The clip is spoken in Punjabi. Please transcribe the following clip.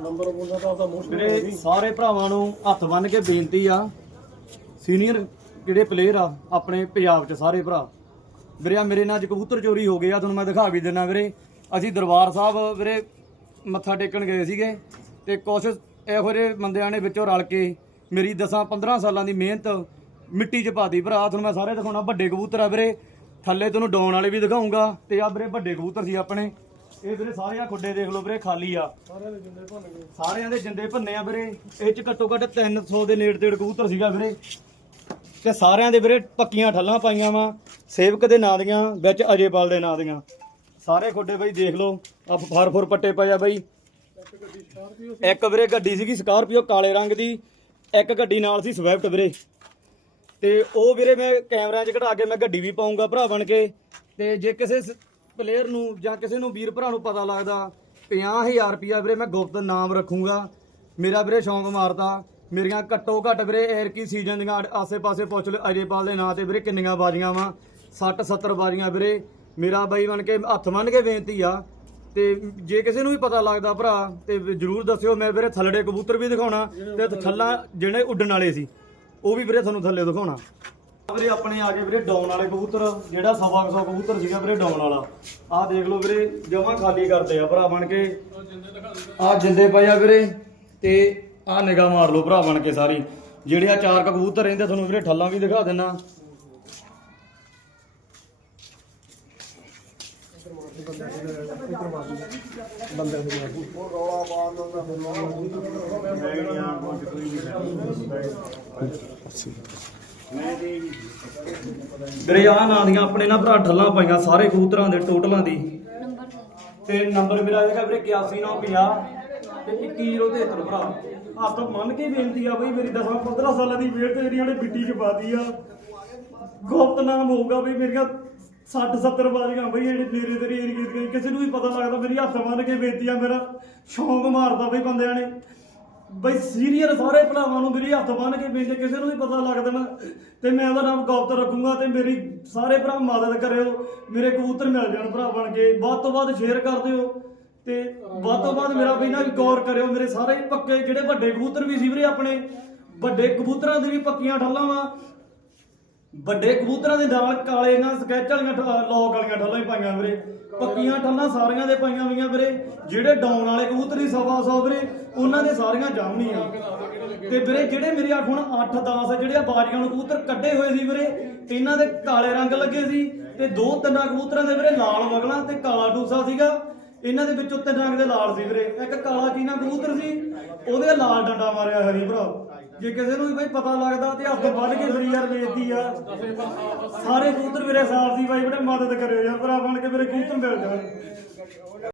ਨੰਬਰ ਤਾਂ ਸਾਰੇ ਭਰਾਵਾਂ ਨੂੰ ਹੱਥ ਬੰਨ ਕੇ ਬੇਨਤੀ ਆ ਸੀਨੀਅਰ ਜਿਹੜੇ ਪਲੇਅਰ ਆ ਆਪਣੇ ਪੰਜਾਬ 'ਚ ਸਾਰੇ ਭਰਾ ਵੀਰੇ ਮੇਰੇ ਨਾਲ ਅੱਜ ਕਬੂਤਰ ਚੋਰੀ ਹੋ ਗਏ ਆ ਤੁਹਾਨੂੰ ਮੈਂ ਦਿਖਾ ਵੀ ਦਿੰਨਾ ਵੀਰੇ ਅਸੀਂ ਦਰਬਾਰ ਸਾਹਿਬ ਵੀਰੇ ਮੱਥਾ ਟੇਕਣ ਗਏ ਸੀਗੇ ਤੇ ਕੋਸ਼ਿਸ਼ ਇਹੋ ਜਿਹੇ ਬੰਦਿਆਂ ਨੇ ਵਿੱਚੋਂ ਰਲ ਕੇ ਮੇਰੀ ਦਸਾਂ 15 ਸਾਲਾਂ ਦੀ ਮਿਹਨਤ ਮਿੱਟੀ 'ਚ ਪਾਤੀ ਭਰਾ ਤੁਹਾਨੂੰ ਮੈਂ ਸਾਰੇ ਦਿਖਾਉਣਾ ਵੱਡੇ ਕਬੂਤਰ ਆ ਵੀਰੇ ਥੱਲੇ ਤੁਹਾਨੂੰ ਡਾਉਣ ਵਾਲੇ ਵੀ ਦਿਖਾਉਂਗਾ ਤੇ ਆ ਵੀਰੇ ਵੱਡੇ ਕਬੂਤਰ ਸੀ ਆਪਣੇ ਇਹ ਵੀਰੇ ਸਾਰੇ ਆ ਖੁੱਡੇ ਦੇਖ ਲਓ ਵੀਰੇ ਖਾਲੀ ਆ ਸਾਰਿਆਂ ਦੇ ਜਿੰਦੇ ਸਾਰਿਆਂ ਦੇ ਜਿੰਦੇ ਭੰਨੇ ਆ ਵੀਰੇ ਇਹ ਚ ਘੱਟੋ ਘੱਟ 300 ਦੇ ਨੇੜੇ ਤੇੜ ਕਬੂਤਰ ਸੀਗਾ ਵੀਰੇ ਤੇ ਸਾਰਿਆਂ ਦੇ ਵੀਰੇ ਪੱਕੀਆਂ ਠੱਲਾਂ ਪਾਈਆਂ ਵਾ ਸੇਵਕ ਦੇ ਨਾਂ ਦੀਆਂ ਵਿੱਚ ਅਜੇਪਾਲ ਦੇ ਨਾਂ ਦੀਆਂ ਸਾਰੇ ਖੁੱਡੇ ਬਈ ਦੇਖ ਲਓ ਆ ਫਰ ਫਰ ਪੱਟੇ ਪਏ ਆ ਬਈ ਇੱਕ ਵੀਰੇ ਗੱਡੀ ਸੀਗੀ ਸਕਾਰਪੀਓ ਕਾਲੇ ਰੰਗ ਦੀ ਇੱਕ ਗੱਡੀ ਨਾਲ ਸੀ ਸਵਿਫਟ ਵੀਰੇ ਤੇ ਉਹ ਵੀਰੇ ਮੈਂ ਕੈਮਰਿਆਂ 'ਚ ਘਟਾ ਕੇ ਮੈਂ ਗੱਡੀ ਵੀ ਪਾਉਂਗਾ ਭਰਾ ਬਣ ਕੇ ਤੇ ਜੇ ਕਿਸੇ ਪਲੇਅਰ ਨੂੰ ਜਾਂ ਕਿਸੇ ਨੂੰ ਵੀਰ ਭਰਾ ਨੂੰ ਪਤਾ ਲੱਗਦਾ 50000 ਰੁਪਿਆ ਵੀਰੇ ਮੈਂ ਗੁਪਤ ਨਾਮ ਰੱਖੂੰਗਾ ਮੇਰਾ ਵੀਰੇ ਸ਼ੌਂਕ ਮਾਰਦਾ ਮੇਰੀਆਂ ਘੱਟੋ ਘੱਟ ਵੀਰੇ ਏਰ ਕੀ ਸੀਜ਼ਨ ਦੀਆਂ ਆਸੇ-ਪਾਸੇ ਪੁੱਛ ਅਜੇ ਪਾਲ ਦੇ ਨਾਂ ਤੇ ਵੀਰੇ ਕਿੰਨੀਆਂ ਬਾਜ਼ੀਆਂ ਵਾ 60 70 ਬਾਜ਼ੀਆਂ ਵੀਰੇ ਮੇਰਾ ਬਾਈ ਬਣ ਕੇ ਹੱਥ ਮੰਨ ਕੇ ਬੇਨਤੀ ਆ ਤੇ ਜੇ ਕਿਸੇ ਨੂੰ ਵੀ ਪਤਾ ਲੱਗਦਾ ਭਰਾ ਤੇ ਜਰੂਰ ਦੱਸਿਓ ਮੈਂ ਵੀਰੇ ਥੱਲੜੇ ਕਬੂਤਰ ਵੀ ਦਿਖਾਉਣਾ ਤੇ ਥੱਲਾ ਜਿਹੜੇ ਉੱਡਣ ਵਾਲੇ ਸੀ ਉਹ ਵੀ ਵੀਰੇ ਤੁਹਾਨੂੰ ਥੱਲੇ ਦਿਖਾਉਣਾ ਵੀਰੇ ਆਪਣੇ ਆ ਗਏ ਵੀਰੇ ਡਾਊਨ ਵਾਲੇ ਕਬੂਤਰ ਜਿਹੜਾ ਸਵਾ ਸੌ ਕਬੂਤਰ ਸੀਗਾ ਵੀਰੇ ਡਾਊਨ ਵਾਲਾ ਆਹ ਦੇਖ ਲਓ ਵੀਰੇ ਜਮਾਂ ਖਾਲੀ ਕਰਦੇ ਆ ਭਰਾ ਬਣ ਕੇ ਆਹ ਜਿੰਦੇ ਪਏ ਆ ਵੀਰੇ ਤੇ ਆ ਨਿਗਾ ਮਾਰ ਲਓ ਭਰਾ ਬਣ ਕੇ ਸਾਰੀ ਜਿਹੜੇ ਆ ਚਾਰ ਕਬੂਤਰ ਰਹਿੰਦੇ ਤੁਹਾਨੂੰ ਵੀਰੇ ਠੱਲਾਂ ਵੀ ਦਿਖਾ ਦਿੰਨਾ ਬੰਦੇ ਨੂੰ ਦਰਿਆ ਨਾਂ ਦੀਆਂ ਆਪਣੇ ਨਾ ਭਰਾ ਠੱਲਾਂ ਪਾਈਆਂ ਸਾਰੇ ਕਬੂਤਰਾਂ ਦੇ ਟੋਟਲਾਂ ਦੀ ਤੇ ਨੰਬਰ ਮੇਰਾ ਇਹਦਾ ਵੀਰੇ 8150 ਤੇ 2173 ਭਰਾ ਤੋਂ ਮੰਨ ਕੇ ਬੇਨਤੀ ਆ ਬਈ ਮੇਰੀ ਦਸਾਂ 15 ਸਾਲਾਂ ਦੀ ਵੇਟ ਤੇ ਜਿਹੜੀ ਬਿੱਟੀ ਚ ਪਾਦੀ ਆ ਗੁਪਤ ਨਾਮ ਹੋਊਗਾ ਬਈ ਮੇਰੀਆਂ 60 70 ਵਾਰੀਆਂ ਬਈ ਜਿਹੜੇ ਨੇਰੇ ਤੇਰੇ ਏਰੀਏ ਕਿਸੇ ਨੂੰ ਵੀ ਪਤਾ ਲੱਗਦਾ ਮੇਰੀ ਹੱਥ ਮੰਨ ਕੇ ਬੇਨਤੀ ਆ ਮੇਰਾ ਸ਼ੌਂਕ ਮਾਰਦਾ ਬਈ ਬੰਦਿਆਂ ਨੇ ਬਈ ਸੀਨੀਅਰ ਸਾਰੇ ਭਰਾਵਾਂ ਨੂੰ ਮੇਰੇ ਹੱਥ ਬੰਨ ਕੇ ਬੈਠੇ ਕਿਸੇ ਨੂੰ ਵੀ ਪਤਾ ਲੱਗ ਦੇਣਾ ਤੇ ਮੈਂ ਉਹਦਾ ਨਾਮ ਗੌਤਮ ਰੱਖੂੰਗਾ ਤੇ ਮੇਰੀ ਸਾਰੇ ਭਰਾ ਮਦਦ ਕਰਿਓ ਮੇਰੇ ਕਬੂਤਰ ਮਿਲ ਜਾਣ ਭਰਾ ਬਣ ਕੇ ਵੱਧ ਤੋਂ ਵੱਧ ਸ਼ੇਅਰ ਕਰ ਦਿਓ ਤੇ ਵੱਧ ਤੋਂ ਵੱਧ ਮੇਰਾ ਵੀ ਨਾ ਗੌਰ ਕਰਿਓ ਮੇਰੇ ਸਾਰੇ ਪੱਕੇ ਜਿਹੜੇ ਵੱਡੇ ਕਬੂਤਰ ਵੀ ਸੀ ਵੀਰੇ ਆਪਣੇ ਵੱਡੇ ਕਬੂਤਰਾਂ ਦੀ ਵੀ ਪੱਕੀਆਂ ਠੱਲਾਂ ਵਾ ਵੱਡੇ ਕਬੂਤਰਾਂ ਦੇ ਨਾਲ ਕਾਲੇ ਨਾਲ ਸਕੈਚ ਵਾਲੀਆਂ ਲੋਕ ਵਾਲੀਆਂ ਠੱਲਾਂ ਹੀ ਪਾਈਆਂ ਵੀਰੇ ਪੱਕੀਆਂ ਠੱਲਾਂ ਸਾਰੀਆਂ ਦੇ ਪਾਈਆਂ ਹੋਈਆਂ ਵੀਰੇ ਜਿਹੜੇ ਡਾਉਣ ਵਾਲੇ ਕਬੂਤਰੀ ਸਵਾ ਸੌ ਵੀਰੇ ਉਹਨਾਂ ਦੇ ਸਾਰੀਆਂ ਜਾਮਣੀਆਂ ਤੇ ਵੀਰੇ ਜਿਹੜੇ ਮੇਰੇ ਆ ਹੁਣ 8 10 ਜਿਹੜੇ ਆ ਬਾਜੀਆਂ ਨੂੰ ਕਬੂਤਰ ਕੱਢੇ ਹੋਏ ਸੀ ਵੀਰੇ ਇਹਨਾਂ ਦੇ ਕਾਲੇ ਰੰਗ ਲੱਗੇ ਸੀ ਤੇ ਦੋ ਤਿੰਨਾਂ ਕਬੂਤਰਾਂ ਦੇ ਵੀਰੇ ਲਾਲ ਮਗਲਾ ਤੇ ਕਾਲਾ ਟੂਸਾ ਸੀਗਾ ਇਹਨਾਂ ਦੇ ਵਿੱਚੋਂ ਤਿੰਨ ਰੰਗ ਦੇ ਲਾਲ ਸੀ ਵੀਰੇ ਇੱਕ ਕਾਲਾ ਜੀਨਾ ਕਬੂਤਰ ਸੀ ਉਹਦੇ ਲਾਲ ਡੰਡਾ ਮਾਰਿਆ ਹਰੀ ਭਰਾ ਜੇ ਕਿਸੇ ਨੂੰ ਵੀ ਬਾਈ ਪਤਾ ਲੱਗਦਾ ਤੇ ਹੱਥ ਵੱਢ ਕੇ ਫਰੀ ਯਾਰ ਵੇਚਦੀ ਆ ਸਾਰੇ ਕੂਤਰ ਮੇਰੇ ਸਾਥ ਦੀ ਬਾਈ ਬੜੇ ਮਦਦ ਕਰਿਓ ਯਾਰ ਭਰਾ ਬਣ ਕੇ ਮੇਰੇ ਕੂਤਰ ਮਿਲ ਜਾਣ